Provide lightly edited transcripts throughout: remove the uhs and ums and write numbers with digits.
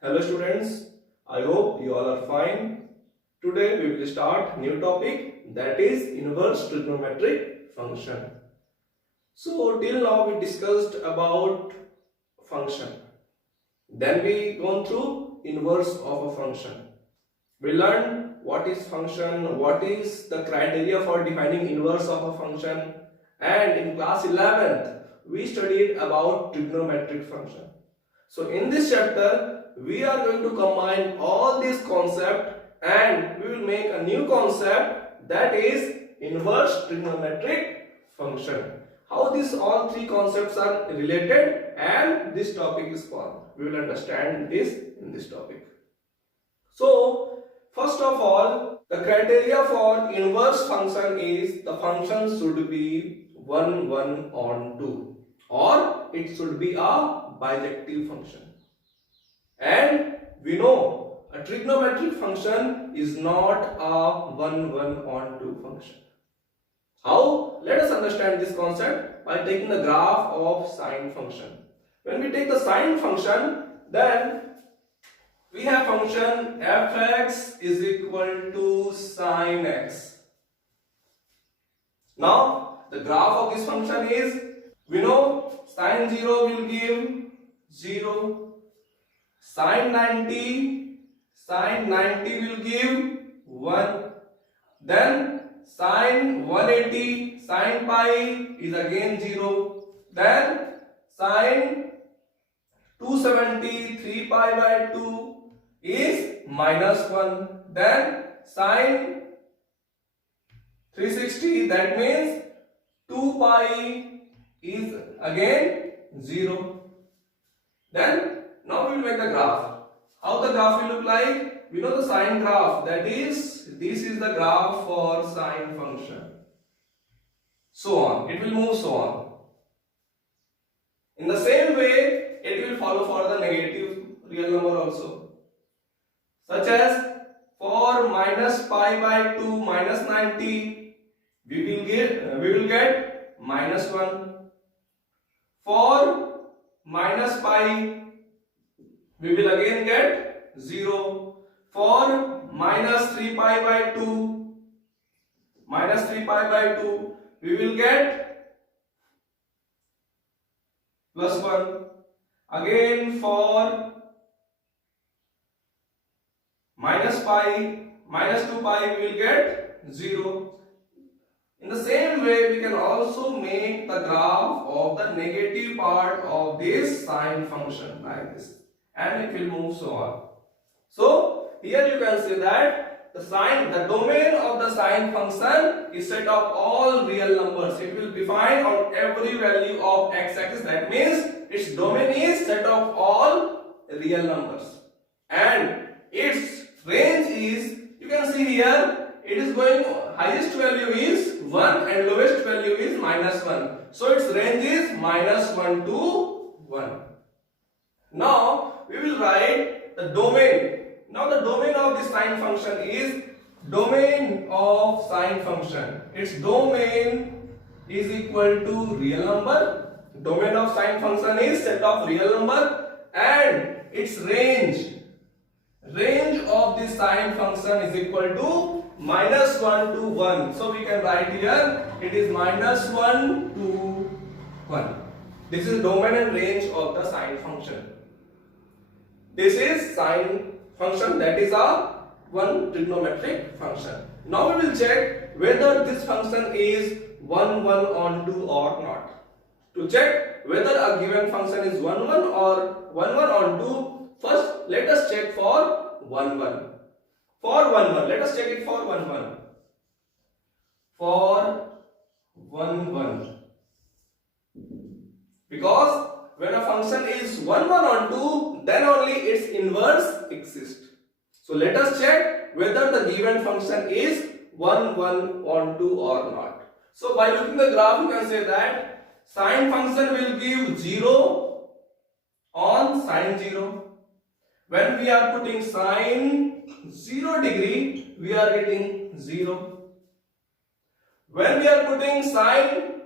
Hello students, I hope you all are fine. Today we will start new topic, that is inverse trigonometric function. So till now we discussed about function. Then we gone through inverse of a function. We learned what is function, what is the criteria for defining inverse of a function, and in class 11th we studied about trigonometric function. So in this chapter we are going to combine all these concepts and we will make a new concept, that is inverse trigonometric function. How these all three concepts are related and this topic is formed. We will understand this in this topic. So first of all, the criteria for inverse function is the function should be 1 1 on 2 or it should be a bijective function. And we know a trigonometric function is not a 1 1 on 2 function. How? Let us understand this concept by taking the graph of sine function. When we take the sine function, then we have function fx is equal to sine x. Now the graph of this function is, we know sine 0 will give 0. Sine 90 will give 1. Then sine 180, sine pi is again 0. Then sine 270, 3 pi by 2 is minus 1. Then sine 360, that means 2 pi is again 0. Then now we will make the graph. How the graph will look like? We know the sine graph, that is, this is the graph for sine function. So on, it will move so on. In the same way, it will follow for the negative real number also. Such as for minus pi by 2 minus 90, we will get minus 1. For minus pi, we will again get 0. For minus 3 pi by 2, we will get plus 1. Again for minus 2 pi, we will get 0. In the same way, we can also make the graph of the negative part of this sine function like this, and it will move so on. So here you can see that the domain of the sine function is set of all real numbers. It will define on every value of x-axis. That means its domain is set of all real numbers, and its range is, you can see here, it is going, highest value is 1 and lowest value is minus 1. So its range is minus 1 to 1. Now we will write the domain. Now the domain of this sine function is domain of sine function. Its domain is equal to real number. Domain of sine function is set of real number, and its range of this sine function is equal to minus 1 to 1. So we can write here it is minus 1 to 1. This is domain and range of the sine function. This is sine function, that is a one trigonometric function. Now we will check whether this function is 1 1 on 2 or not. To check whether a given function is 1 1 or 1 1 on 2, first let us check for 1 1. For 1 1, let us check it for 1 1. For 1 1. Because when a function is 1 1 on 2, then only its inverse exists. So let us check whether the given function is 1 1 on 2 or not. So by looking at the graph, you can say that sine function will give 0 on sine 0. When we are putting sine 0 degree, we are getting 0. When we are putting sine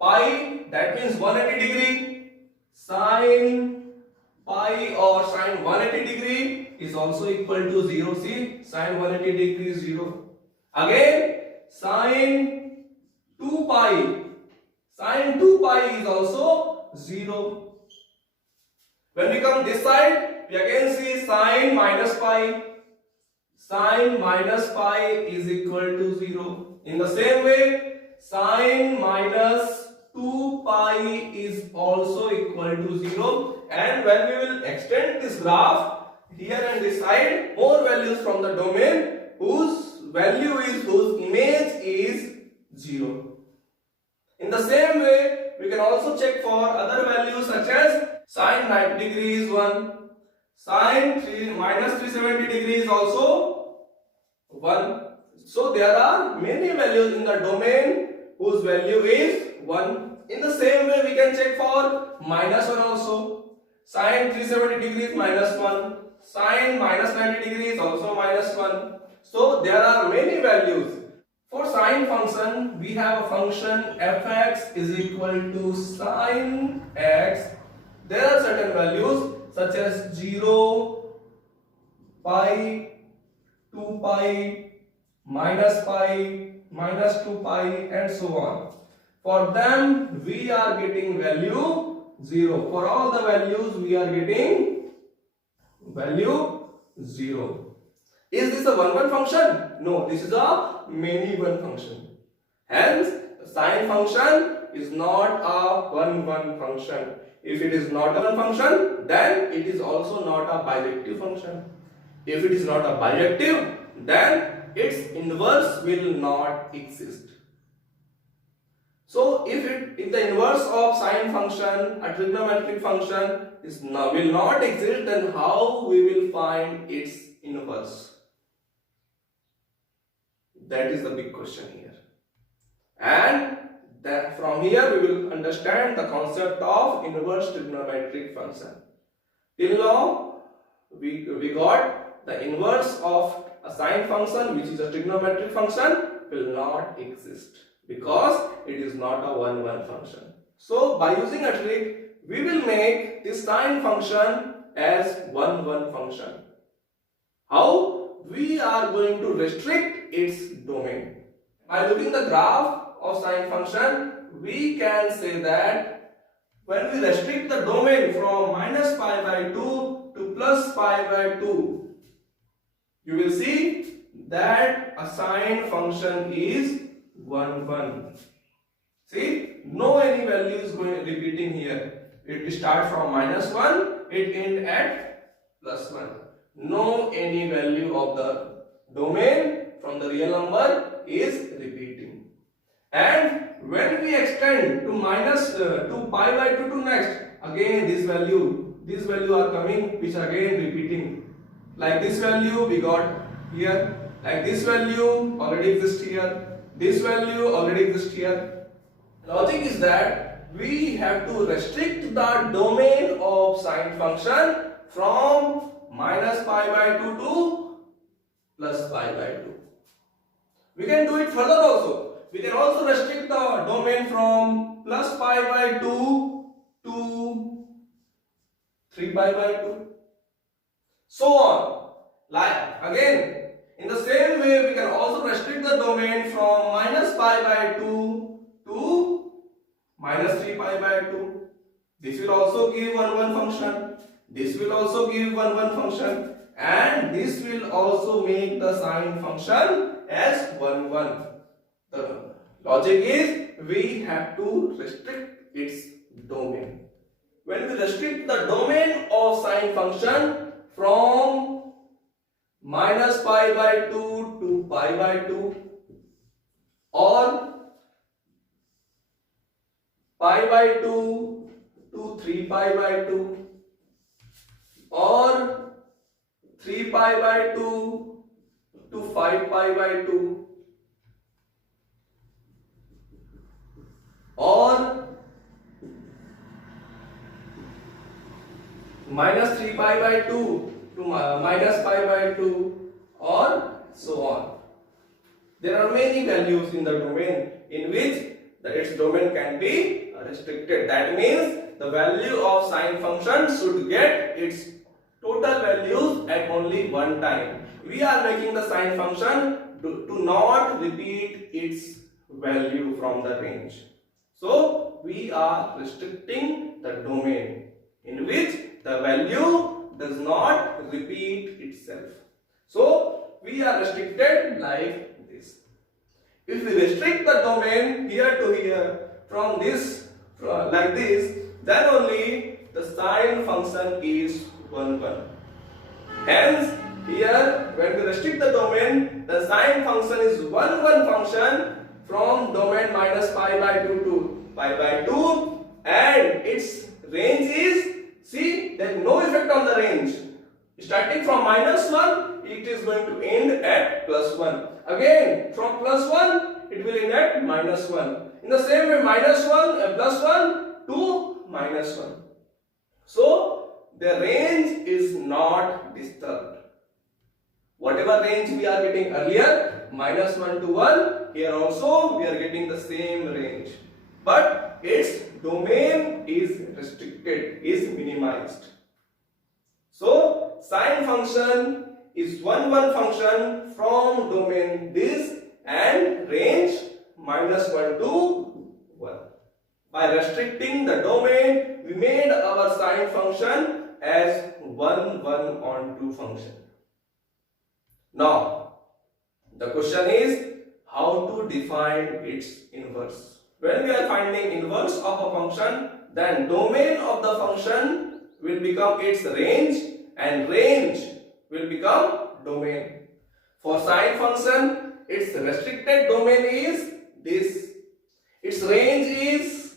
pi, that means 180 degree, sine pi or sine 180 degree is also equal to 0. See, sine 180 degree is 0. Again, sine 2 pi. Sine 2 pi is also 0. When we come this side, we again see sine minus pi. Sine minus pi is equal to 0. In the same way, sine minus 2 pi is also equal to 0. And when we will extend this graph, here and this side, more values from the domain whose image is 0. In the same way, we can also check for other values such as sine 90 degree is 1, sine minus 370 degree is also 1. So there are many values in the domain whose value is 1. In the same way, we can check for minus 1 also. Sine 370 degrees minus 1. Sine minus 90 degrees also minus 1. So there are many values. For sine function, we have a function fx is equal to sine x. There are certain values such as 0, pi, 2 pi, minus pi, minus 2 pi, and so on. For them, we are getting value 0. For all the values, we are getting value 0. Is this a one-one function? No, this is a many-one function. Hence, the sine function is not a one-one function. If it is not a one function, then it is also not a bijective function. If it is not a bijective, then its inverse will not exist. So if the inverse of sine function, a trigonometric function, will not exist, then how we will find its inverse? That is the big question here. And then from here we will understand the concept of inverse trigonometric function. Till now we got the inverse of a sine function, which is a trigonometric function, will not exist because it is not a one-one function. So by using a trick, we will make this sine function as one-one function. How? We are going to restrict its domain. By looking the graph of sine function, we can say that when we restrict the domain from minus pi by 2 to plus pi by 2, you will see that a sine function is 1, 1. See, no any value is repeating here. It starts from minus 1, it ends at plus 1. No any value of the domain from the real number is repeating. And when we extend to minus to pi by 2 to next, again this value are coming, which again repeating. Like this value we got here, like this value already exists here, this value already exists here. Logic is that we have to restrict the domain of sine function from minus pi by 2 to plus pi by 2. We can do it further also. We can also restrict the domain from plus pi by 2 to 3 pi by 2. So on. Like again, in the same way, we can also restrict the domain from minus pi by 2 to minus 3 pi by 2. This will also give 1, 1 function. This will also give 1, 1 function. And this will also make the sine function as 1, 1. The logic is we have to restrict its domain. When we restrict the domain of sine function from minus pi by 2 to pi by 2 or pi by 2 to 3 pi by 2 or 3 pi by 2 to 5 pi by 2 or minus 3 pi by 2 to minus pi by 2 or so on. There are many values in the domain in which its domain can be restricted. That means the value of sine function should get its total values at only one time. We are making the sine function to not repeat its value from the range. So we are restricting the domain in which the value does not repeat itself. So we are restricted like this. If we restrict the domain here to here from this like this, then only the sine function is 1, 1. Hence, here when we restrict the domain, the sine function is 1, 1 function from domain minus pi by 2 to pi by 2, and its range is, see, there is no effect on the range. Starting from minus 1, it is going to end at plus 1. Again, from plus 1, it will end at minus 1. In the same way, minus 1, plus 1 to minus 1. So, the range is not disturbed. Whatever range we are getting earlier, minus 1 to 1, here also we are getting the same range. But its domain is restricted, is minimized. So, sine function is 1, 1 function from domain this and range minus 1 to 1. By restricting the domain, we made our sine function as 1, 1 on 2 function. Now, the question is how to define its inverse. When we are finding inverse of a function, then domain of the function will become its range and range will become domain. For sine function, its restricted domain is this. Its range is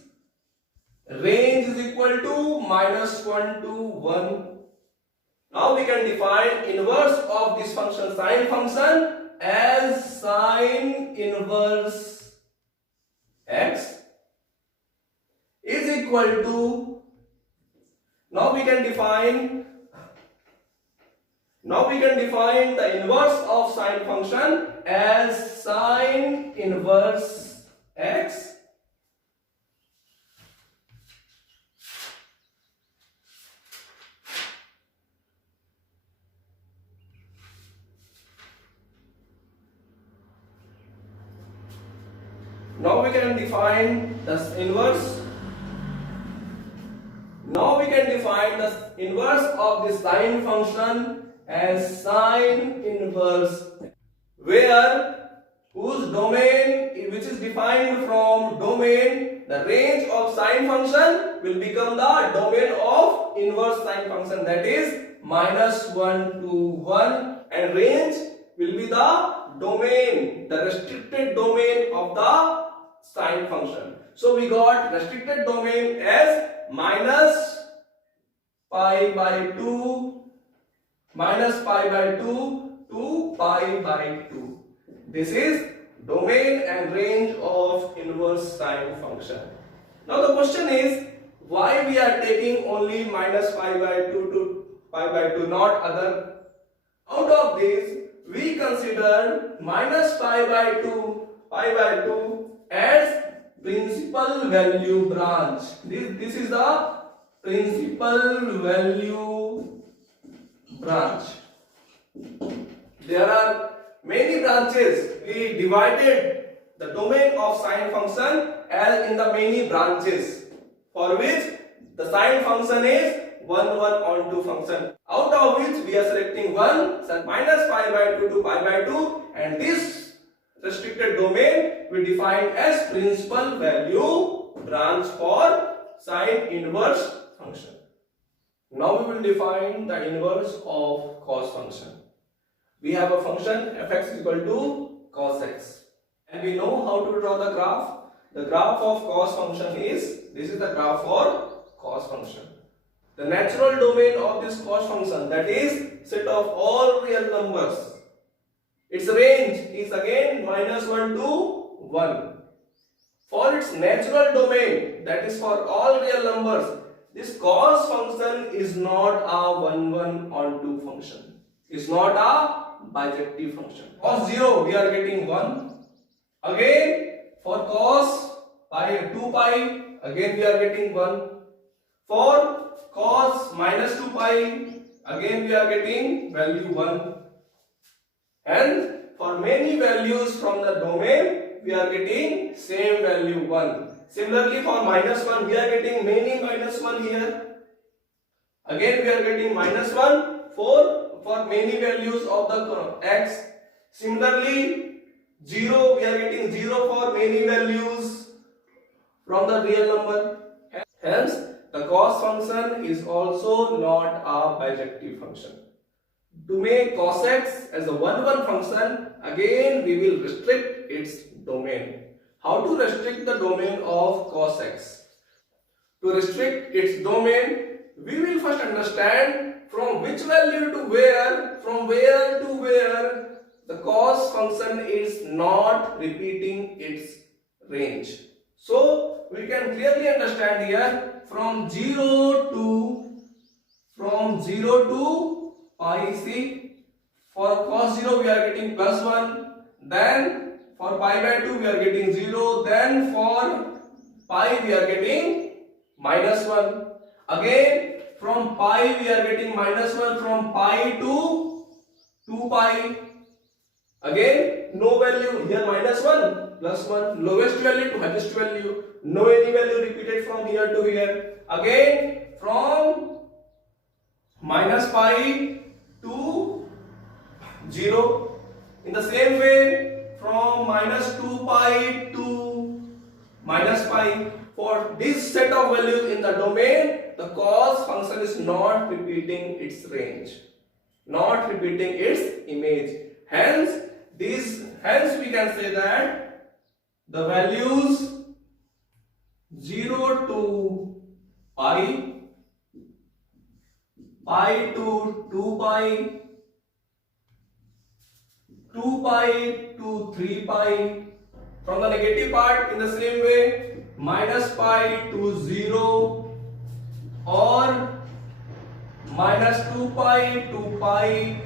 equal to minus 1 to 1. Now we can define inverse of this function, sine function, as sine inverse x is equal to, now we can define the inverse of sine function as sine inverse x Now we can define the inverse. Now we can define the inverse of the sine function as sine inverse, where whose domain, which is defined from domain, the range of sine function will become the domain of inverse sine function, that is minus 1 to 1, and range will be the domain, the restricted domain of the sine function. So we got restricted domain as minus pi by 2 to pi by 2. This is domain and range of inverse sine function. Now the question is, why we are taking only minus pi by 2 to pi by 2, not other? Out of this, we consider minus pi by 2 as principal value branch. This is the principal value branch. There are many branches. We divided the domain of sine function as in the many branches, for which the sine function is 1, 1 on 2 function, out of which we are selecting one, so minus pi by 2 to pi by 2, and this restricted domain we define as principal value branch for sine inverse function. Now we will define the inverse of cos function. We have a function fx is equal to cos x, and we know how to draw the graph. The graph of cos function is, this is the graph for cos function. The natural domain of this cos function, that is set of all real numbers, its range is again minus 1 to 1. For its natural domain, that is for all real numbers, this cos function is not a 1, 1 on 2 function. It's not a bijective function. Cos 0 we are getting 1. Again for cos pi 2 pi, again we are getting 1. For cos minus 2 pi, again we are getting value 1. And for many values from the domain, we are getting same value 1. Similarly, for minus 1, we are getting many minus 1 here. Again, we are getting minus 1 for many values of the x. Similarly, 0, we are getting 0 for many values from the real number. Hence, the cos function is also not a bijective function. To make cos x as a 1-1 function, again we will restrict its domain. How to restrict the domain of cos x? To restrict its domain, we will first understand from which value to where, from where to where the cos function is not repeating its range. So we can clearly understand here from 0 to pi. See, for cos 0 we are getting plus 1, then for pi by 2 we are getting 0, then for pi we are getting minus 1. Again from pi we are getting minus 1, from pi to 2 pi. Again no value here, minus 1 plus 1, lowest value to highest value, no any value repeated from here to here. Again from minus pi to 0. In the same way, from minus 2 pi to minus pi. For this set of values in the domain, the cos function is not repeating its range, not repeating its image. Hence we can say that the values 0 to pi, pi to 2 pi, 2 pi to 3 pi. From the negative part, in the same way, minus pi to 0 or minus 2 pi to pi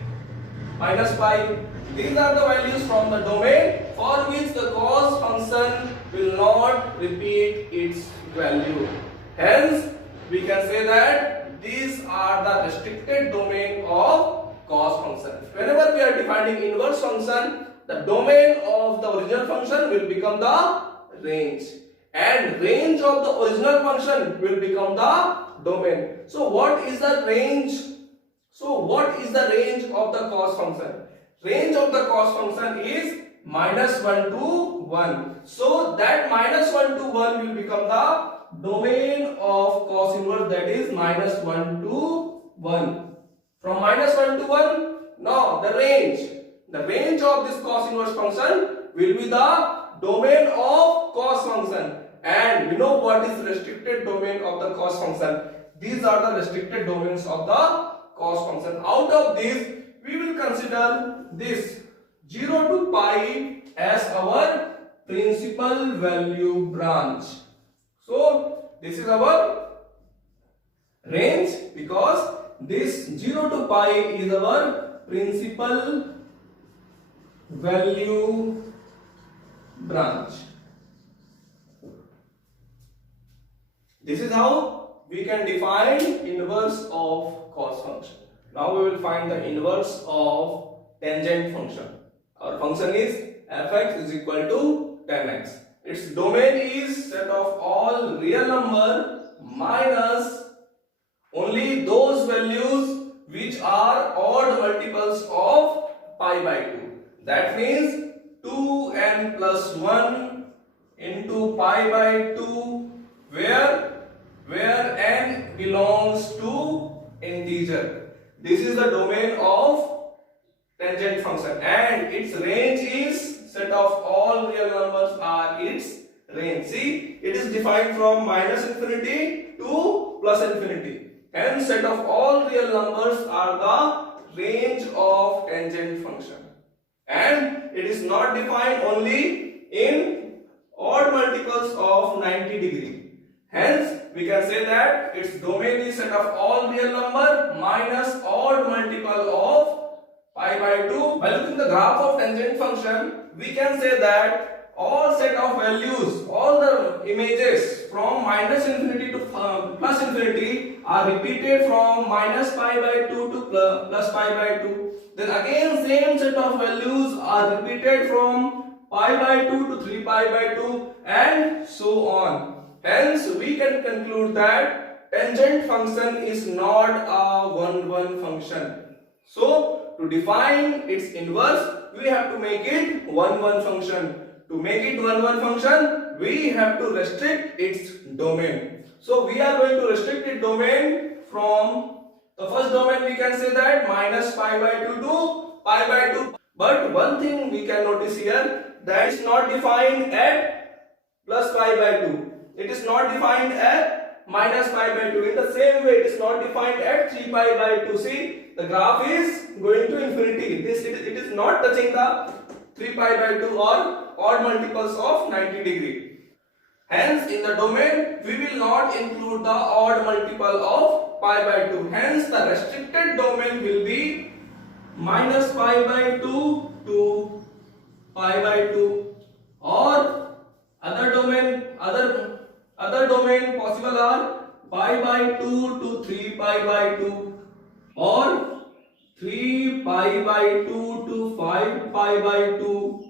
minus pi. These are the values from the domain for which the cos function will not repeat its value. Hence, we can say that these are the restricted domain of cos function. Whenever we are defining inverse function, the domain of the original function will become the range, and range of the original function will become the domain. So what is the range? So what is the range of the cos function? Range of the cos function is minus 1 to 1. So that minus 1 to 1 will become the domain of cos inverse, that is minus 1 to 1. From minus 1 to 1, now the range of this cos inverse function will be the domain of cos function. And we know what is restricted domain of the cos function. These are the restricted domains of the cos function. Out of these, we will consider this 0 to pi as our principal value branch. So this is our range because this 0 to pi is our principal value branch. This is how we can define inverse of cos function. Now we will find the inverse of tangent function. Our function is fx is equal to tan x. Its domain is set of all real number minus only those values which are odd multiples of pi by 2. That means 2n plus 1 into pi by 2 where n belongs to integer. This is the domain of tangent function, and its range is set of all real numbers are its range. See, it is defined from minus infinity to plus infinity, and set of all real numbers are the range of tangent function, and it is not defined only in odd multiples of 90 degree. Hence, we can say that its domain is set of all real number minus odd multiple of pi by 2. By looking at the graph of tangent function, we can say that all set of values, all the images from minus infinity to plus infinity are repeated from minus pi by 2 to plus pi by 2. Then again same set of values are repeated from pi by 2 to 3 pi by 2 and so on. Hence we can conclude that tangent function is not a one-one function. So to define its inverse, we have to make it one-one function. To make it one-one function, we have to restrict its domain. So we are going to restrict its domain from the first domain. We can say that minus pi by 2 to pi by 2. But one thing we can notice here, that is not defined at plus pi by 2. It is not defined at minus pi by 2. In the same way, it is not defined at 3 pi by 2. See, the graph is going to infinity. It is not touching the 3 pi by 2 or odd multiples of 90 degree. Hence, in the domain, we will not include the odd multiple of pi by 2. Hence, the restricted domain will be minus pi by 2 to pi by 2, or other domain possible are pi by 2 to 3 pi by 2, or 3 pi by 2 to 5 pi by 2,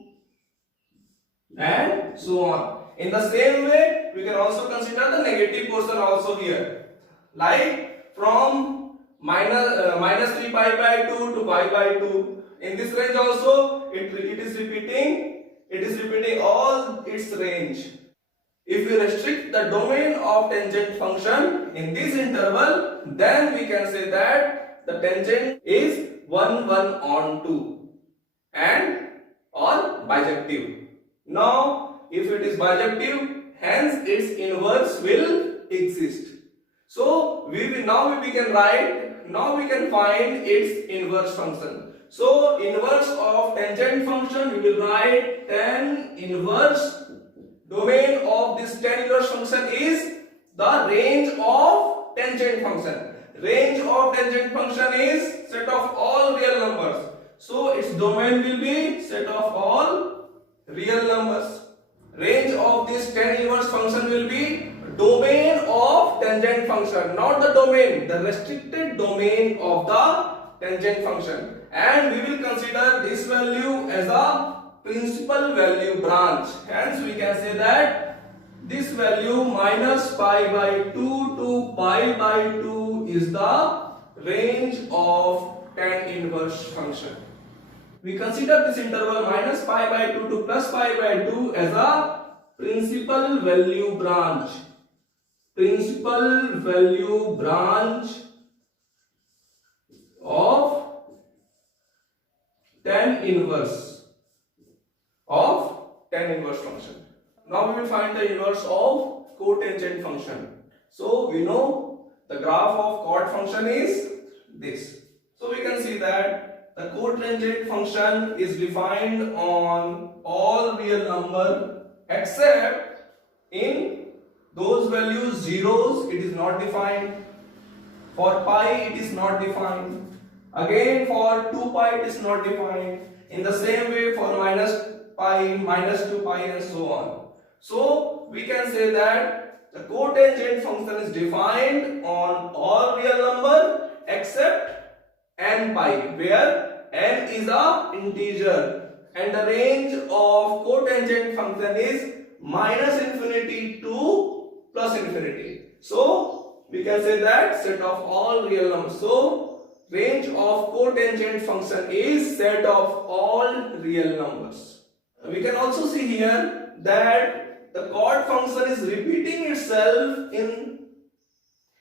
and so on. In the same way, we can also consider the negative portion also here, like from minus 3 pi by 2 to pi by 2. In this range also, it is repeating all its range. If we restrict the domain of tangent function in this interval, then we can say that the tangent is 1, 1 on 2 and or bijective. Now, if it is bijective, hence its inverse will exist. So we can find its inverse function. So inverse of tangent function, we will write tan inverse. Domain of this tan inverse function is the range of tangent function. Range of tangent function is set of all real numbers. So its domain will be set of all real numbers. Range of this tan inverse function will be domain of tangent function, not the domain, the restricted domain of the tangent function. And we will consider this value as a principal value branch. Hence we can say that this value minus pi by 2 to pi by 2 is the range of tan inverse function. We consider this interval minus pi by 2 to plus pi by 2 as a principal value branch. Principal value branch of tan inverse function. Now we will find the inverse of cotangent function. So we know the graph of cot function is this. So we can see that the cotangent function is defined on all real number except in those values zeros, it is not defined. For pi it is not defined. Again for 2 pi it is not defined. In the same way for minus pi, minus 2 pi and so on. So we can say that the cotangent function is defined on all real number except n pi, where n is a integer and the range of cotangent function is minus infinity to plus infinity. So we can say that set of all real numbers. So range of cotangent function is set of all real numbers. We can also see here that the cot function is repeating itself in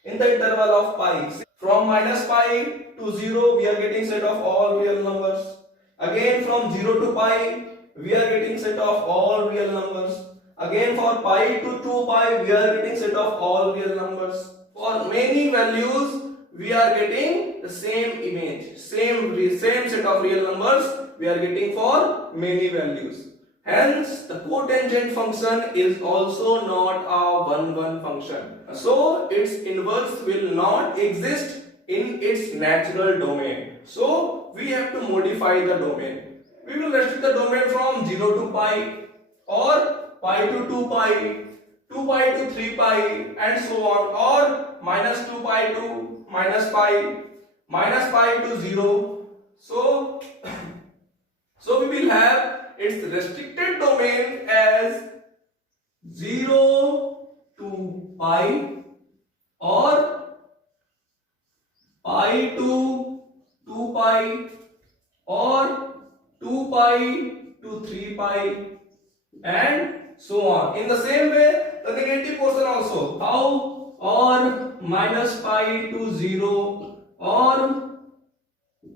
the interval of pi. From minus pi to 0 we are getting set of all real numbers. Again from 0 to pi we are getting set of all real numbers. Again for pi to 2 pi we are getting set of all real numbers. For many values we are getting the same image, same set of real numbers we are getting for many values. Hence the cotangent function is also not a one-one function. So its inverse will not exist in its natural domain. So we have to modify the domain. We will restrict the domain from 0 to pi or pi to 2 pi to 2 pi to 3 pi and so on, or minus 2 pi to minus pi to 0. So so we will have its restricted domain as 0 to pi, or pi to 2 pi, or 2 pi to 3 pi, and so on. In the same way, the negative portion also, how, or minus pi to 0, or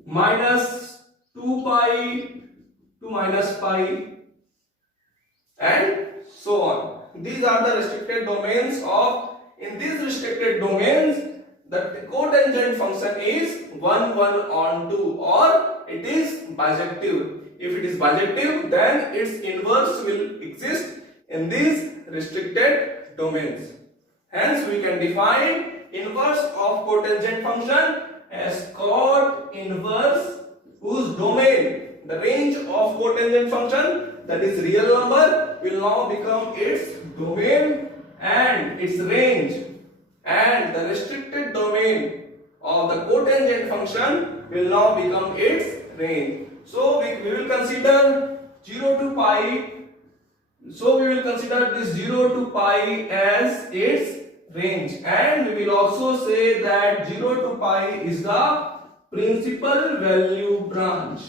minus 2 pi to minus pi, and so on. These are the restricted domains of, in these restricted domains, the cotangent function is 1 1 on 2, or it is bijective. If it is bijective, then its inverse will exist in these restricted domains. Hence, we can define inverse of cotangent function as cot inverse whose domain, the range of cotangent function, that is real number, will now become its domain and its range, and the restricted domain of the cotangent function will now become its range. So we will consider 0 to pi. So we will consider this 0 to pi as its range, and we will also say that 0 to pi is the principal value branch.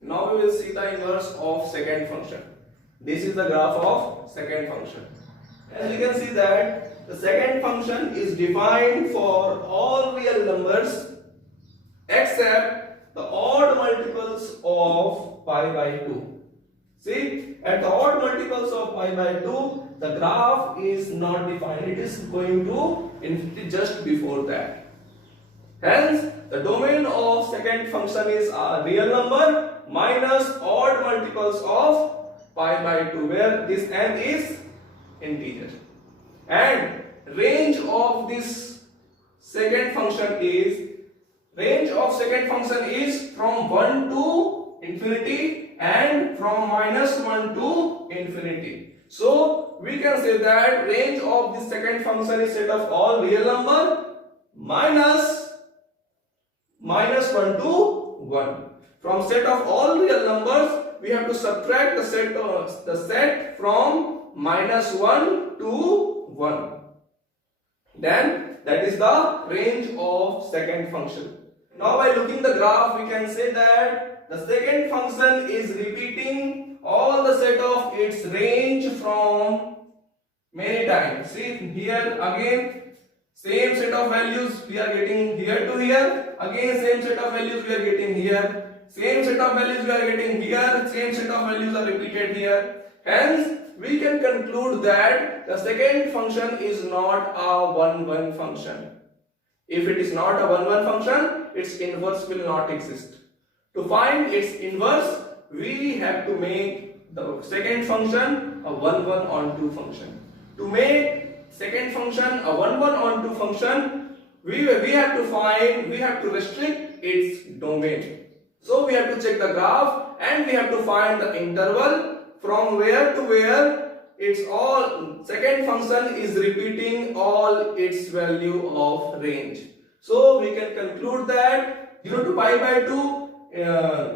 Now we will see the inverse of second function. This is the graph of second function. As you can see that the second function is defined for all real numbers except the odd multiples of pi by 2. See, at the odd multiples of pi by 2, the graph is not defined. It is going to infinity just before that. Hence, the domain of second function is a real number minus odd multiples of pi by 2, where this n is integer. And range of this second function is, range of second function is from 1 to infinity and from minus 1 to infinity. So we can say that range of this second function is set of all real number minus 1 to 1. From set of all real numbers, we have to subtract the set from minus 1 to 1. Then that is the range of second function. Now by looking the graph, we can say that the second function is repeating all the set of its range from many times. See here again, same set of values we are getting here to here. Again same set of values we are getting here. Same set of values we are getting here. Same set of values are repeated here. Hence, we can conclude that the second function is not a 1-1 function. If it is not a 1-1 function, its inverse will not exist. To find its inverse, we have to make the second function a 1-1 on 2 function. To make second function a 1-1 on 2 function, we have to restrict its domain. So we have to check the graph and we have to find the interval from where to where its all second function is repeating all its value of range. So we can conclude that 0 to pi by 2,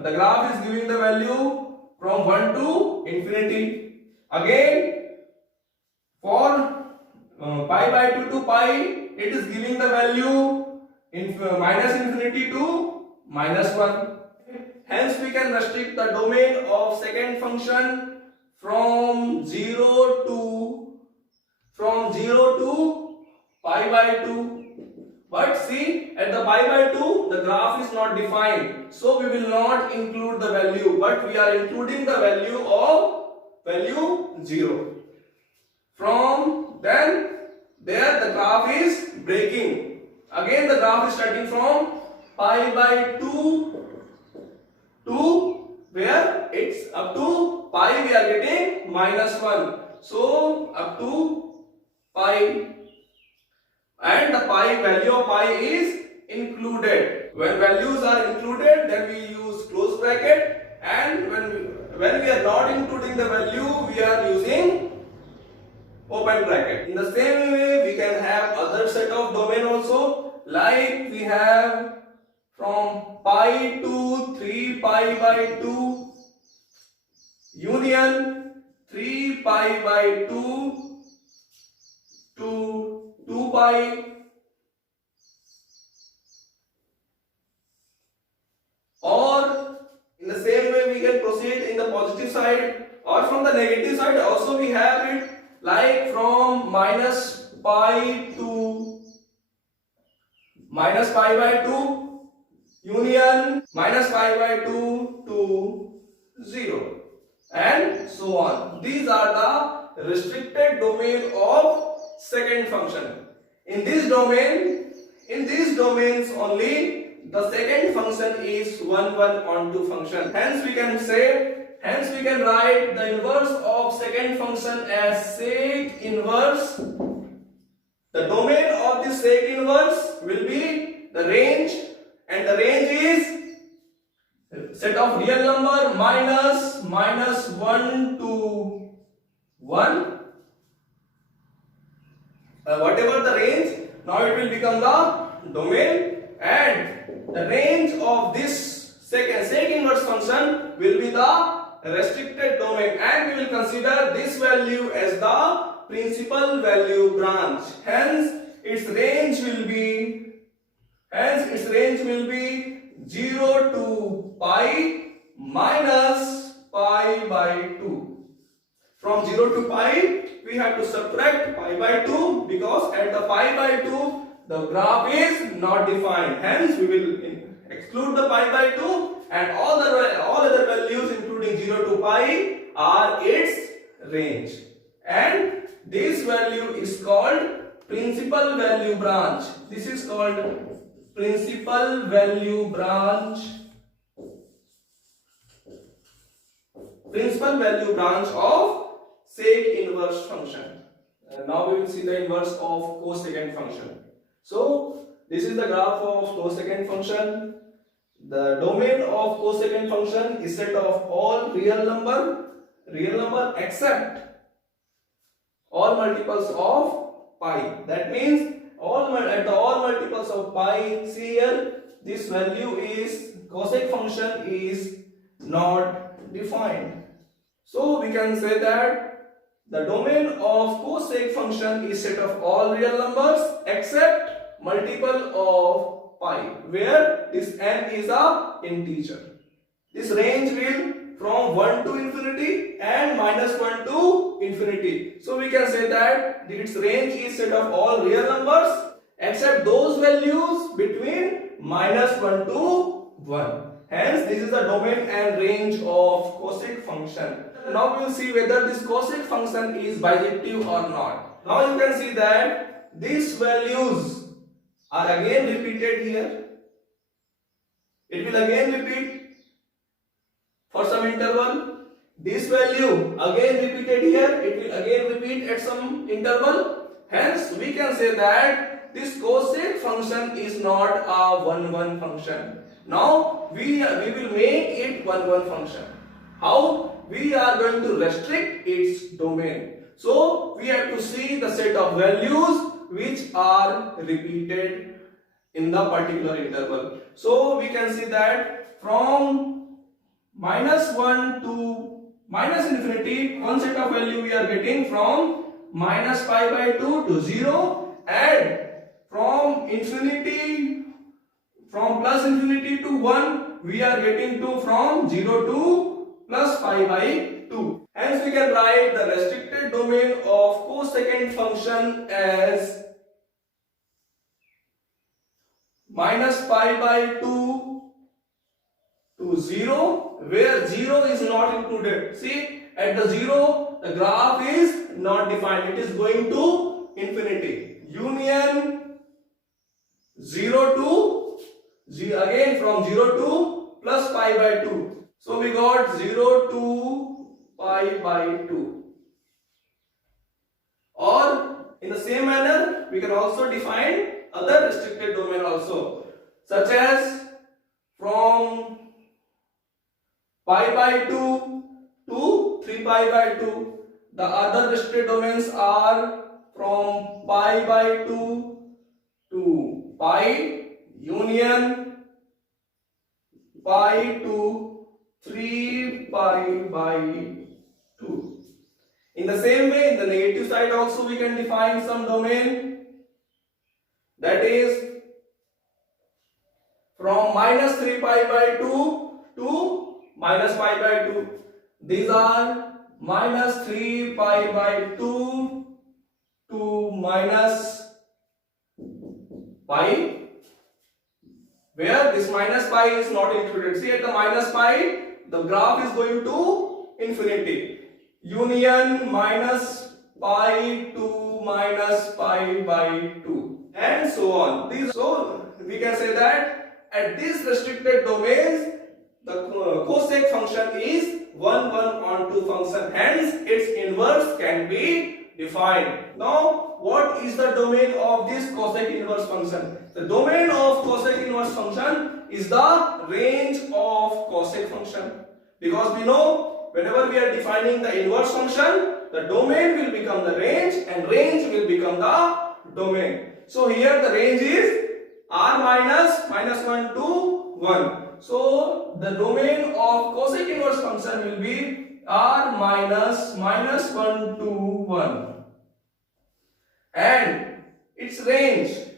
the graph is giving the value from 1 to infinity. Again, for pi by 2 to pi, it is giving the value in minus infinity to minus 1. Hence, we can restrict the domain of second function from 0 to pi by 2. But see, at the pi by 2, the graph is not defined. So we will not include the value, but we are including the value of value 0. From then, there the graph is breaking. Again, the graph is starting from pi by 2 to where it's up to pi, we are getting minus 1. So up to pi, and the pi value of pi is included. When values are included, then we use close bracket, and when we are not including the value, we are using open bracket. In the same way, we can have other set of domain also, like we have from pi to 3 pi by 2 union 3 pi by 2 to 2 pi, or in the same way we can proceed in the positive side, or from the negative side also we have it, like from minus pi to minus pi by 2 union minus pi by 2 to 0, and so on. These are the restricted domain of second function. In these domains only the second function is 1 1 onto function. Hence we can write the inverse of second function as sec inverse. The domain of the sec inverse will be the range, and the range is set of real number minus 1 to 1. Whatever the range, now it will become the domain, and the range of this sec inverse function will be the restricted domain, and we will consider this value as the principal value branch. Hence its range will be 0 to pi minus pi by 2. From 0 to pi we have to subtract pi by 2, because at the pi by 2 the graph is not defined. Hence we will exclude the pi by 2, and all other values including 0 to pi are its range, and this value is called principal value branch. This is called principal value branch. Principal value branch of sec inverse function. Now we will see the inverse of cosecant function. So this is the graph of cosecant function. The domain of cosecant function is set of all real number except all multiples of pi. That means at all multiples of pi, see here, this value is cosec function is not defined. So we can say that the domain of cosec function is set of all real numbers except multiple of pi, where this n is a integer. This range will from 1 to infinity and minus 1 to infinity. So we can say that its range is set of all real numbers except those values between minus 1 to 1. Hence this is the domain and range of cosec function. Now we will see whether this cosec function is bijective or not. Now you can see that these values are again repeated here. It will again repeat for some interval. This value again repeated here. It will again repeat at some interval. Hence we can say that this cosec function is not a 1-1 function. Now we will make it 1-1 function. How? We are going to restrict its domain. So we have to see the set of values which are repeated in the particular interval. So we can see that from minus 1 to minus infinity, one set of value we are getting from minus pi by 2 to 0, and from plus infinity to 1 we are getting to from 0 to plus pi by 2. Hence we can write the restricted domain of cosecant function as minus pi by 2 to 0, where 0 is not included. See, at the 0 the graph is not defined, it is going to infinity. Union 0 to 0, again from 0 to plus pi by 2. So we got 0 to pi by 2. Or in the same manner we can also define other restricted domain also. such as from pi by 2 to 3 pi by 2. The other restricted domains are from pi by 2 to pi union pi to 3 pi by 2. In the same way, in the negative side also we can define some domain, that is from minus 3 pi by 2 to minus pi by 2. These are minus 3 pi by 2 to minus pi, where this minus pi is not included. See, at the minus pi, the graph is going to infinity. Union minus pi to minus pi by 2, and so on. So we can say that at these restricted domains, the cosec function is 1 on 2 function. Hence, its inverse can be defined. Now, what is the domain of this cosec inverse function? The domain of cosec inverse function is the range of cosec function, because we know whenever we are defining the inverse function, the domain will become the range and range will become the domain. So here the range is r minus minus 1 to 1. So the domain of cosec inverse function will be r minus minus 1 to 1, and its range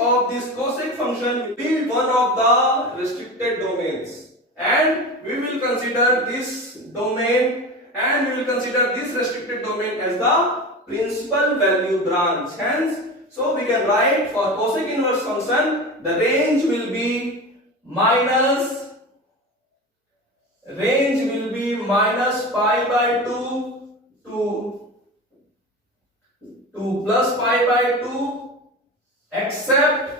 of this cosec function will be one of the restricted domains. And we will consider this domain and we will consider this restricted domain as the principal value branch. Hence, so we can write for cosec inverse function, the range will be minus pi by 2 to plus pi by 2 except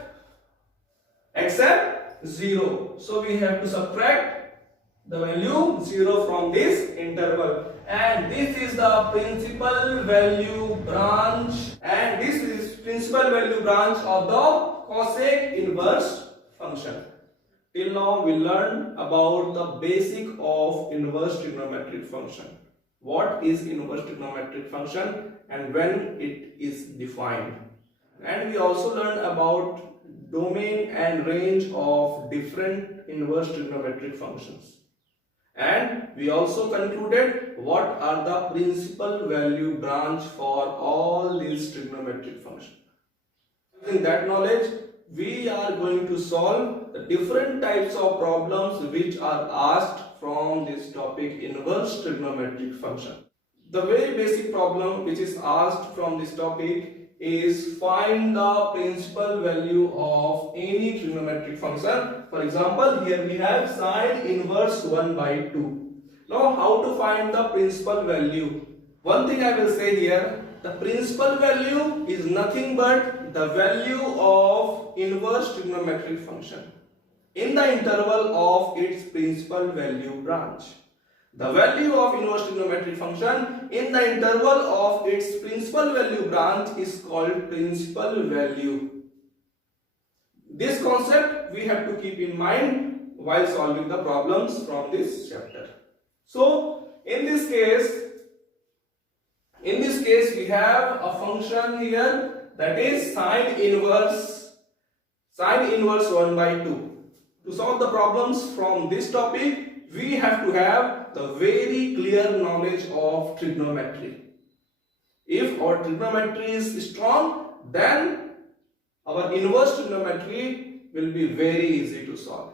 0. So we have to subtract the value 0 from this interval, and this is the principal value branch, and this is principal value branch of the cosec inverse function. Till now we learned about the basic of inverse trigonometric function. What is inverse trigonometric function and when it is defined. And we also learned about domain and range of different inverse trigonometric functions. And we also concluded what are the principal value branch for all these trigonometric functions. Using that knowledge, we are going to solve the different types of problems which are asked from this topic, inverse trigonometric function. The very basic problem which is asked from this topic is find the principal value of any trigonometric function. For example, here we have sine inverse 1 by 2. Now, how to find the principal value? One thing I will say here, the principal value is nothing but the value of inverse trigonometric function in the interval of its principal value branch. The value of inverse trigonometric function in the interval of its principal value branch is called principal value. This concept we have to keep in mind while solving the problems from this chapter. So, in this case we have a function here, that is sine inverse 1 by 2. To solve the problems from this topic, we have to have the very clear knowledge of trigonometry. If our trigonometry is strong, then our inverse trigonometry will be very easy to solve.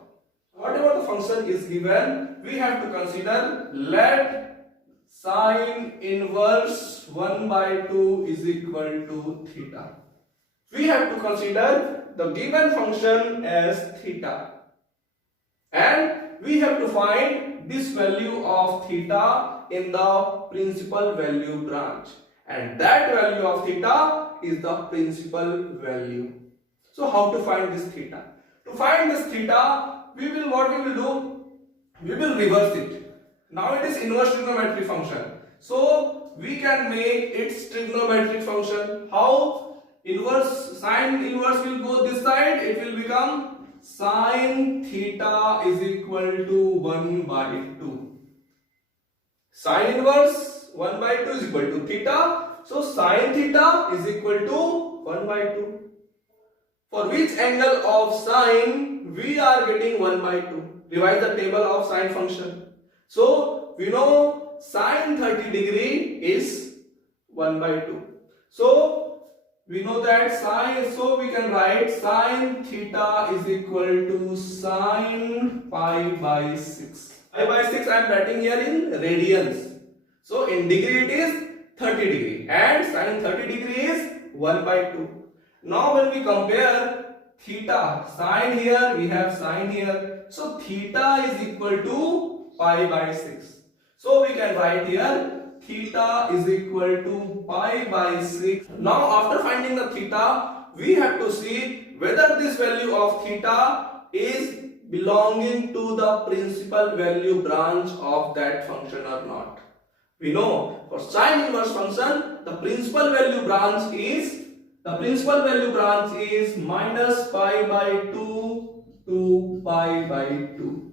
Whatever the function is given, we have to consider let sine inverse 1 by 2 is equal to theta. We have to consider the given function as theta, and we have to find this value of theta in the principal value branch, and that value of theta is the principal value. So how to find this theta? To find this theta, we will reverse it. Now it is inverse trigonometric function, so we can make its trigonometric function. How? inverse, sine inverse will go this side, it will become sine theta is equal to 1 by 2. Sine inverse 1 by 2 is equal to theta. So sine theta is equal to 1 by 2. For which angle of sine we are getting 1 by 2. Revise the table of sine function. So we know sine 30 degree is 1 by 2. So we know that sine, so we can write sine theta is equal to sine pi by 6. Pi by 6 I am writing here in radians. So in degree it is 30 degree and sine 30 degree is 1 by 2. Now when we compare theta, sine here, we have sine here. So theta is equal to pi by 6. So we can write here theta is equal to pi by 6. Now after finding the theta, we have to see whether this value of theta is belonging to the principal value branch of that function or not. We know for sine inverse function, the principal value branch is minus pi by 2 to pi by 2.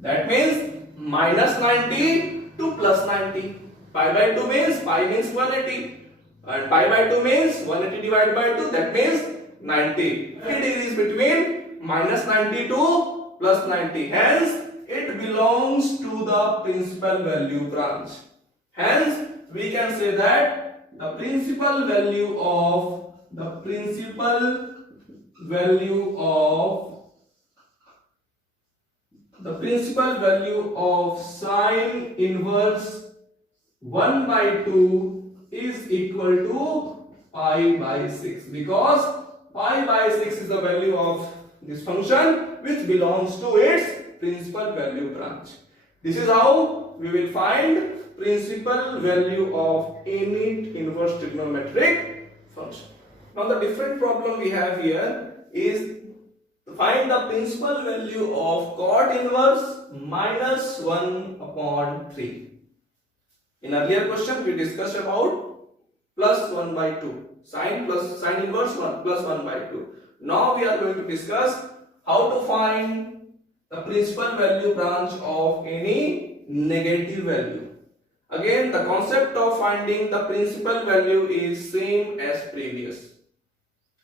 That means minus 90 to plus 90. Pi by 2 means pi means 180 and pi by 2 means 180 divided by 2, that means 90. 90 degrees between minus 90 to plus 90. Hence it belongs to the principal value branch. Hence we can say that the principal value of sine inverse 1 by 2 is equal to pi by 6, because pi by 6 is the value of this function which belongs to its principal value branch. This is how we will find principal value of any inverse trigonometric function. Now the different problem we have here is to find the principal value of cot inverse minus 1 upon 3. In earlier question we discussed about plus 1 by 2. Sine inverse 1 plus 1 by 2. Now we are going to discuss how to find the principal value branch of any negative value. Again, the concept of finding the principal value is same as previous.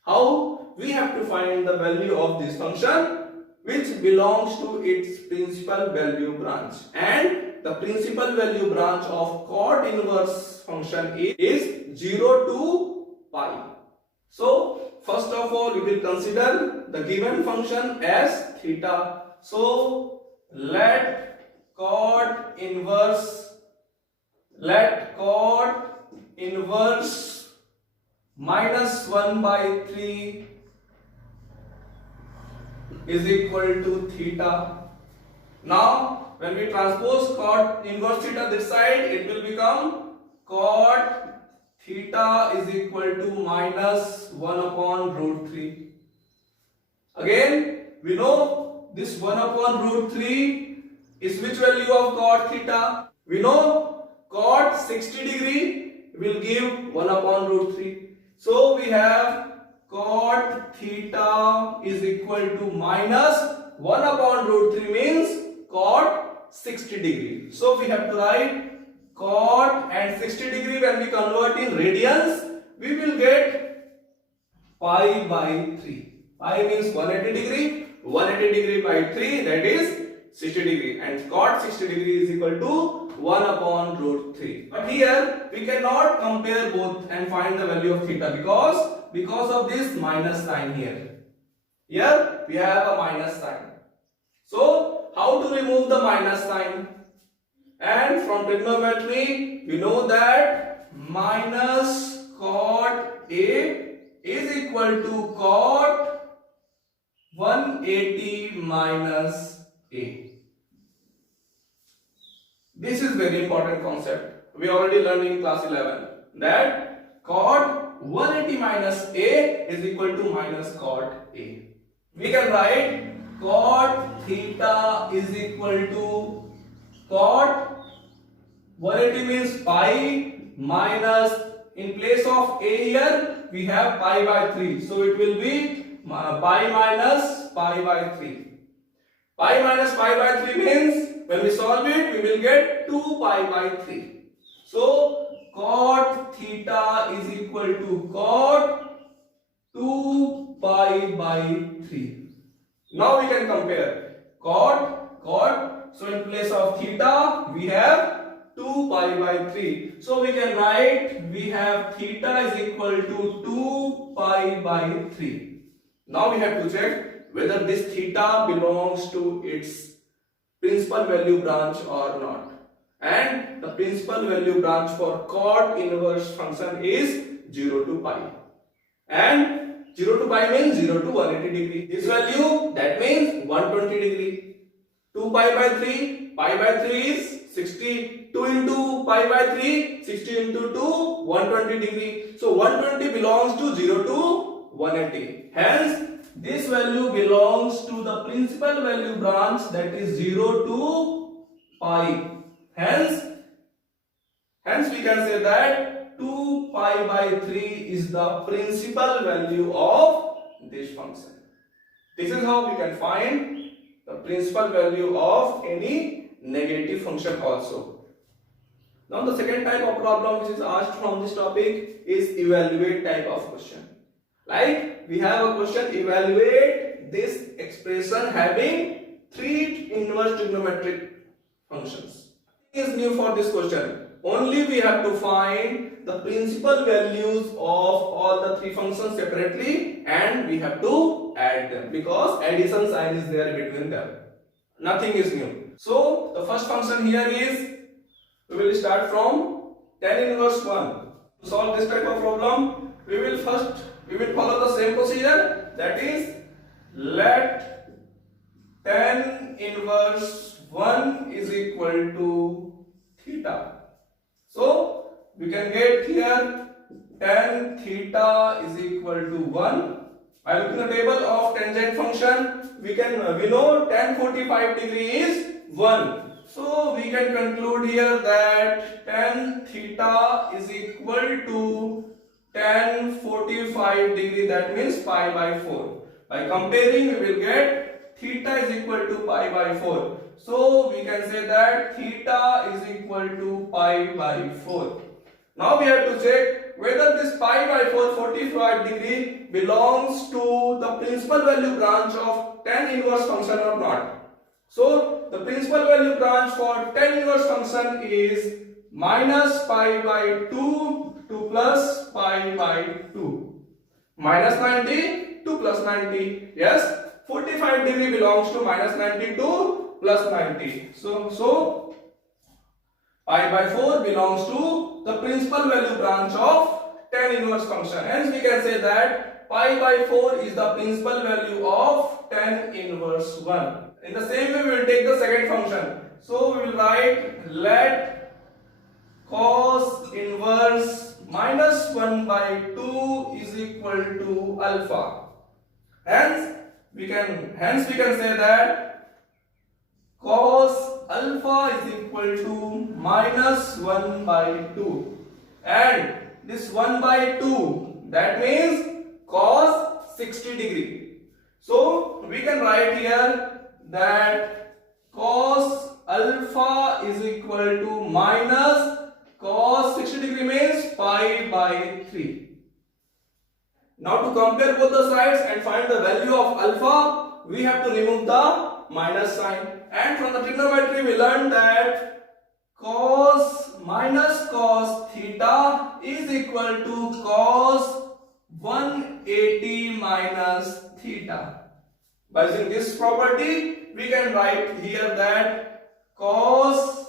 How? We have to find the value of this function which belongs to its principal value branch, and the principal value branch of cot inverse function is 0 to pi. So first of all we will consider the given function as theta. So let cot inverse minus 1 by 3 is equal to theta. Now when we transpose cot inverse theta this side, it will become cot theta is equal to minus 1 upon root 3. Again we know this 1 upon root 3 is which value of cot theta? We know cot 60 degree will give 1 upon root 3. So we have cot theta is equal to minus 1 upon root 3 means cot 60 degree. So we have to write cot and 60 degree when we convert in radians, we will get pi by 3. Pi means 180 degree. 180 degree by 3, that is 60 degree, and cot 60 degree is equal to 1 upon root 3. But here we cannot compare both and find the value of theta because of this minus sign here. Here we have a minus sign. So how to remove the minus sign? And from trigonometry we know that minus cot A is equal to cot 180 minus A. This is very important concept. We already learned in class 11 that cot 180 minus A is equal to minus cot A. We can write cot theta is equal to cot 180 means pi minus In place of a here, we have pi by 3. So it will be pi minus pi by 3. Pi minus pi by 3 means when we solve it, we will get 2 pi by 3. So cot theta is equal to cot 2 pi by 3. Now we can compare cot. So in place of theta, we have 2 pi by 3. So we can write we have theta is equal to 2 pi by 3. Now we have to check whether this theta belongs to its principal value branch or not. And the principal value branch for cot inverse function is 0 to pi. And 0 to pi means 0 to 180 degree. This value, that means 120 degree. 2 pi by 3, pi by 3 is 60. 2 into pi by 3, 60 into 2, 120 degree. So 120 belongs to 0 to 180. Hence, this value belongs to the principal value branch, that is 0 to pi. Hence we can say that 2 pi by 3 is the principal value of this function. This is how we can find the principal value of any negative function also. Now the second type of problem which is asked from this topic is evaluate type of question. Like we have a question, evaluate this expression having 3 inverse trigonometric functions. Nothing is new for this question. Only we have to find the principal values of all the 3 functions separately and we have to add them because addition sign is there between them. Nothing is new. So the first function here is, we will start from tan inverse 1. To solve this type of problem, we will follow the same procedure, that is let tan inverse 1 is equal to theta. So we can get here tan theta is equal to 1. By looking at the table of tangent function, we know tan 45 degree is 1. So we can conclude here that tan theta is equal to tan 45 degree, that means pi by 4. By comparing, we will get theta is equal to pi by 4. So we can say that theta is equal to pi by 4. Now we have to check whether this pi by 4 45 degree belongs to the principal value branch of tan inverse function or not. So the principal value branch for tan inverse function is minus pi by 2 to plus pi by 2. Minus 90 to plus 90. Yes, 45 degree belongs to minus 90 to plus 90. So pi by 4 belongs to the principal value branch of tan inverse function. Hence we can say that pi by 4 is the principal value of tan inverse 1. In the same way, we will take the second function. So we will write let cos inverse minus 1 by 2 is equal to alpha. Hence we can say that cos alpha is equal to minus 1 by 2. And this 1 by 2, that means cos 60 degree. So we can write here that cos alpha is equal to minus cos 60 degree means pi by 3. Now to compare both the sides and find the value of alpha, we have to remove the minus sign. And from the trigonometry we learned that cos minus cos theta is equal to cos 180 minus theta. By using this property, we can write here that cos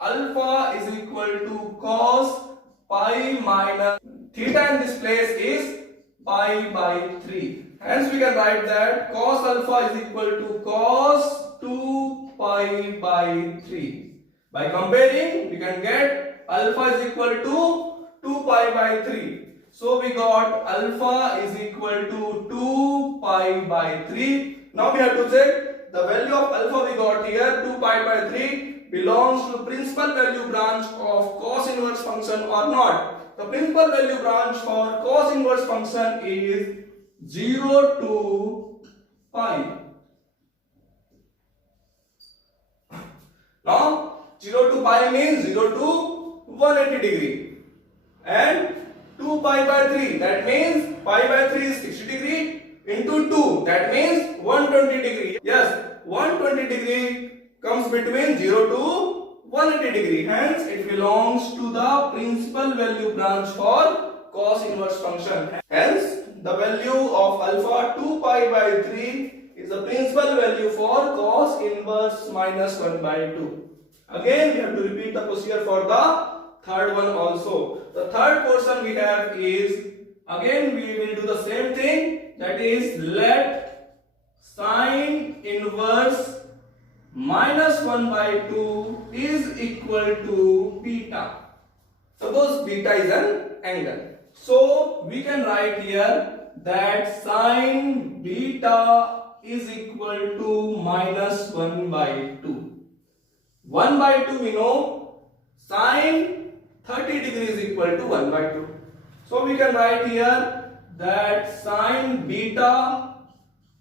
alpha is equal to cos pi minus theta in this place is pi by 3. Hence we can write that cos alpha is equal to cos 2 pi by 3. By comparing, we can get alpha is equal to 2 pi by 3. So we got alpha is equal to 2 pi by 3. Now we have to check the value of alpha we got here, 2 pi by 3 belongs to principal value branch of cos inverse function or not. The principal value branch for cos inverse function is 0 to pi. Now 0 to pi means 0 to 180 degree, and 2 pi by 3, that means pi by 3 is 60 degree into 2, that means 120 degree. Yes, 120 degree comes between 0 to 180 degree, hence it belongs to the principal value branch for cos inverse function. Hence the value of alpha 2 pi by 3 is the principal value for cos inverse minus 1 by 2. Again we have to repeat the procedure for the third one also. The third portion we have is, again we will do the same thing, that is let sine inverse minus 1 by 2 is equal to beta. Suppose beta is an angle. So we can write here that sine beta is equal to minus 1 by 2. 1 by 2 we know, sine 30 degree is equal to 1 by 2. So we can write here that sine beta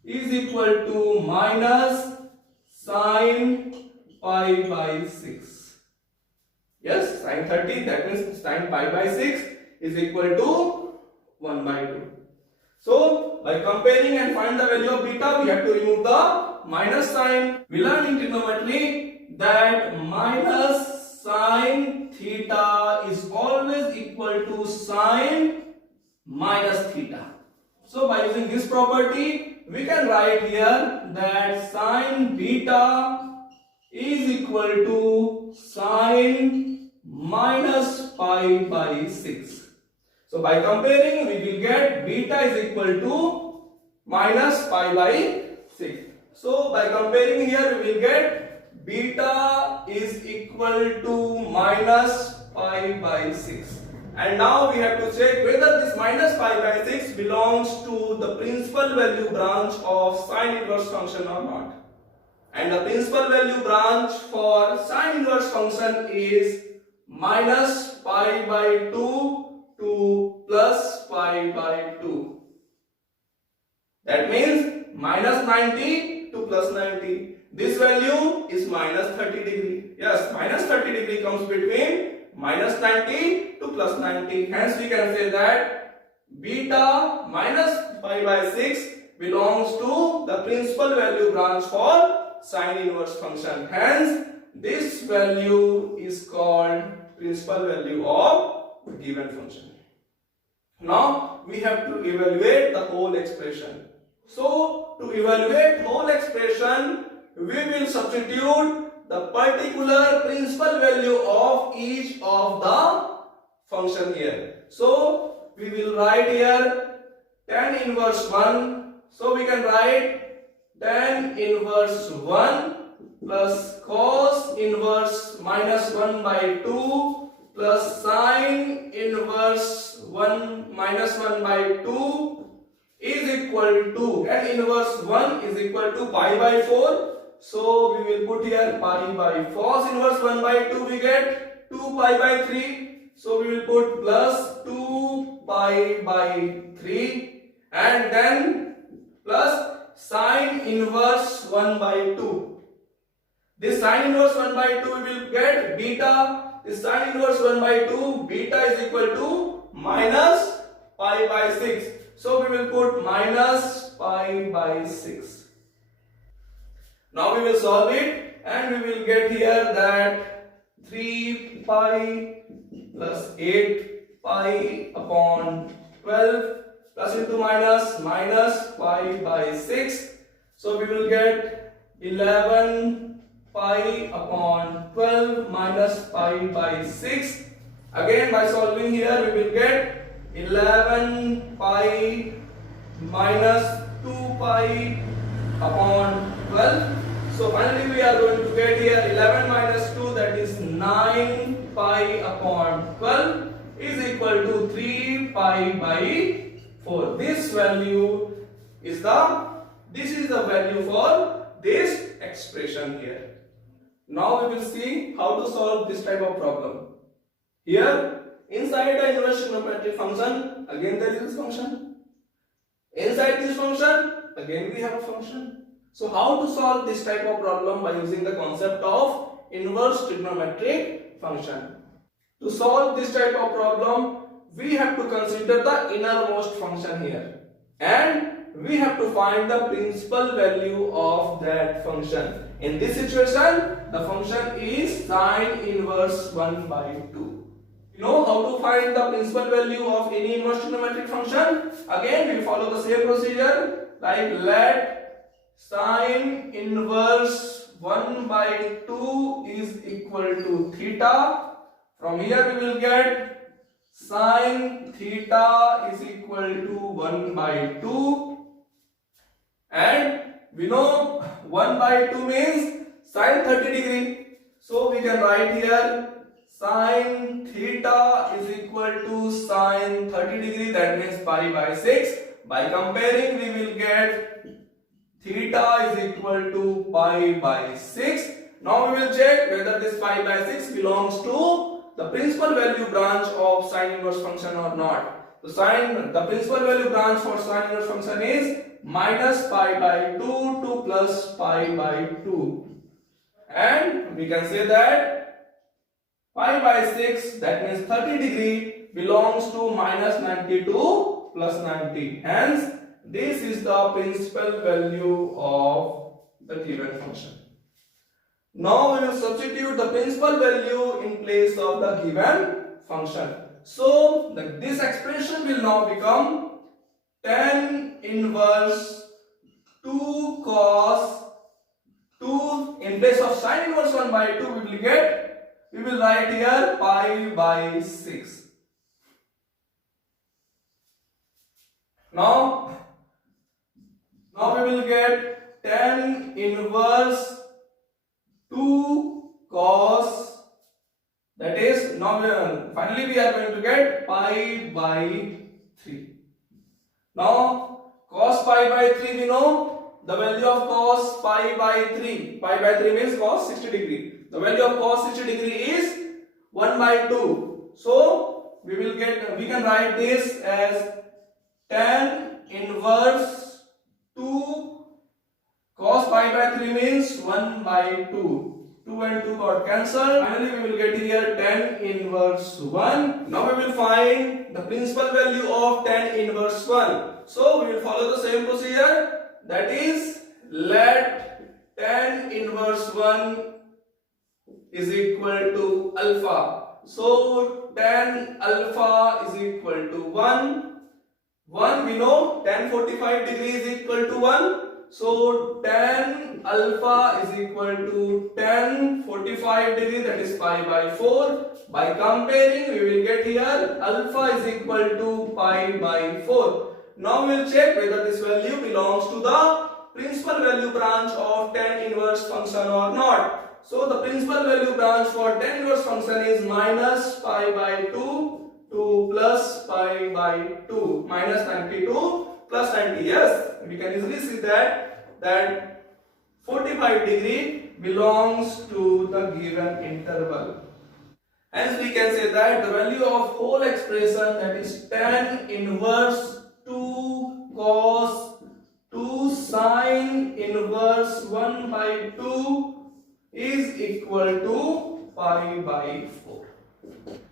is equal to minus sine pi by 6. Yes, sine 30, that means sine pi by 6 is equal to 1 by 2. So by comparing and find the value of beta, we have to remove the minus sign. We learned in trigonometry that minus sine theta is always equal to sine minus theta. So by using this property, we can write here that sine beta is equal to sine minus pi by 6. So by comparing, we will get beta is equal to minus pi by 6. So by comparing here, we will get beta is equal to minus pi by 6. And now we have to check whether this minus pi by 6 belongs to the principal value branch of sine inverse function or not. And the principal value branch for sine inverse function is minus pi by 2 to plus pi by 2. That means minus 90 to plus 90. This value is minus 30 degree. Yes, minus 30 degree comes between minus 90 to plus 90. Hence we can say that beta minus pi by 6 belongs to the principal value branch for sine inverse function. Hence this value is called principal value of the given function. Now we have to evaluate the whole expression. So to evaluate whole expression, we will substitute the particular principal value of each of the function here. So we will write here tan inverse 1. So we can write tan inverse 1 plus cos inverse minus 1 by 2 plus sine inverse 1 minus 1 by 2 is equal to, tan inverse 1 is equal to pi by 4. So we will put here pi by cos inverse 1 by 2, we get 2 pi by 3. So we will put plus 2 pi by 3 and then plus sine inverse 1 by 2. This sine inverse 1 by 2 we will get beta. This sine inverse 1 by 2, beta is equal to minus pi by 6. So we will put minus pi by 6. Now we will solve it and we will get here that 3 pi plus 8 pi upon 12 plus into minus minus pi by 6. So we will get 11 pi upon 12 minus pi by 6. Again by solving here we will get 11 pi minus 2 pi upon 12. So finally we are going to get here 11 minus 2, that is 9 pi upon 12 is equal to 3 pi by 4. This value is the value for this expression here. Now we will see how to solve this type of problem. Here Inside the inverse trigonometric function, again there is this function. Inside this function, again we have a function. So how to solve this type of problem? By using the concept of inverse trigonometric function. To solve this type of problem, we have to consider the innermost function here, and we have to find the principal value of that function. In this situation, the function is sine inverse 1 by 2. You know how to find the principal value of any inverse trigonometric function? Again, we follow the same procedure, like let sine inverse 1 by 2 is equal to theta. From here we will get sine theta is equal to 1 by 2, and we know 1 by 2 means sine 30 degree. So we can write here sine theta is equal to sine 30 degree, that means pi by 6. By comparing, we will get theta is equal to pi by 6. Now we will check whether this pi by 6 belongs to the principal value branch of sine inverse function or not. The principal value branch for sine inverse function is minus pi by 2 to plus pi by 2, and we can say that pi by 6, that means 30 degree, belongs to minus 90 to plus 90. Hence this is the principal value of the given function. Now we will substitute the principal value in place of the given function. So this expression will now become tan inverse 2 cos 2. In place of sine inverse 1 by 2, we will write here pi by 6. Now we will get tan inverse 2 cos, that is, finally we are going to get pi by 3. Now cos pi by 3, we know the value of cos pi by 3. Pi by 3 means cos 60 degree. The value of cos 60 degree is 1 by 2. So we can write this as tan inverse 2 cos pi by 3 means 1 by 2. 2 and 2 got cancelled. Finally, we will get here tan inverse 1. Now we will find the principal value of tan inverse 1. So we will follow the same procedure, that is, let tan inverse 1 is equal to alpha. So tan alpha is equal to 1. 1, we know tan 45 degree is equal to 1. So tan alpha is equal to tan 45 degree, that is pi by 4. By comparing, we will get here alpha is equal to pi by 4. Now we will check whether this value belongs to the principal value branch of tan inverse function or not. So the principal value branch for tan inverse function is minus pi by 2 to plus pi by 2. Minus 90 to plus 90. Yes, we can easily see that 45 degree belongs to the given interval. Hence we can say that the value of whole expression, that is tan inverse 2 cos 2 sine inverse 1 by 2 is equal to pi by 4.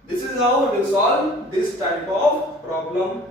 This is how we will solve this type of problem.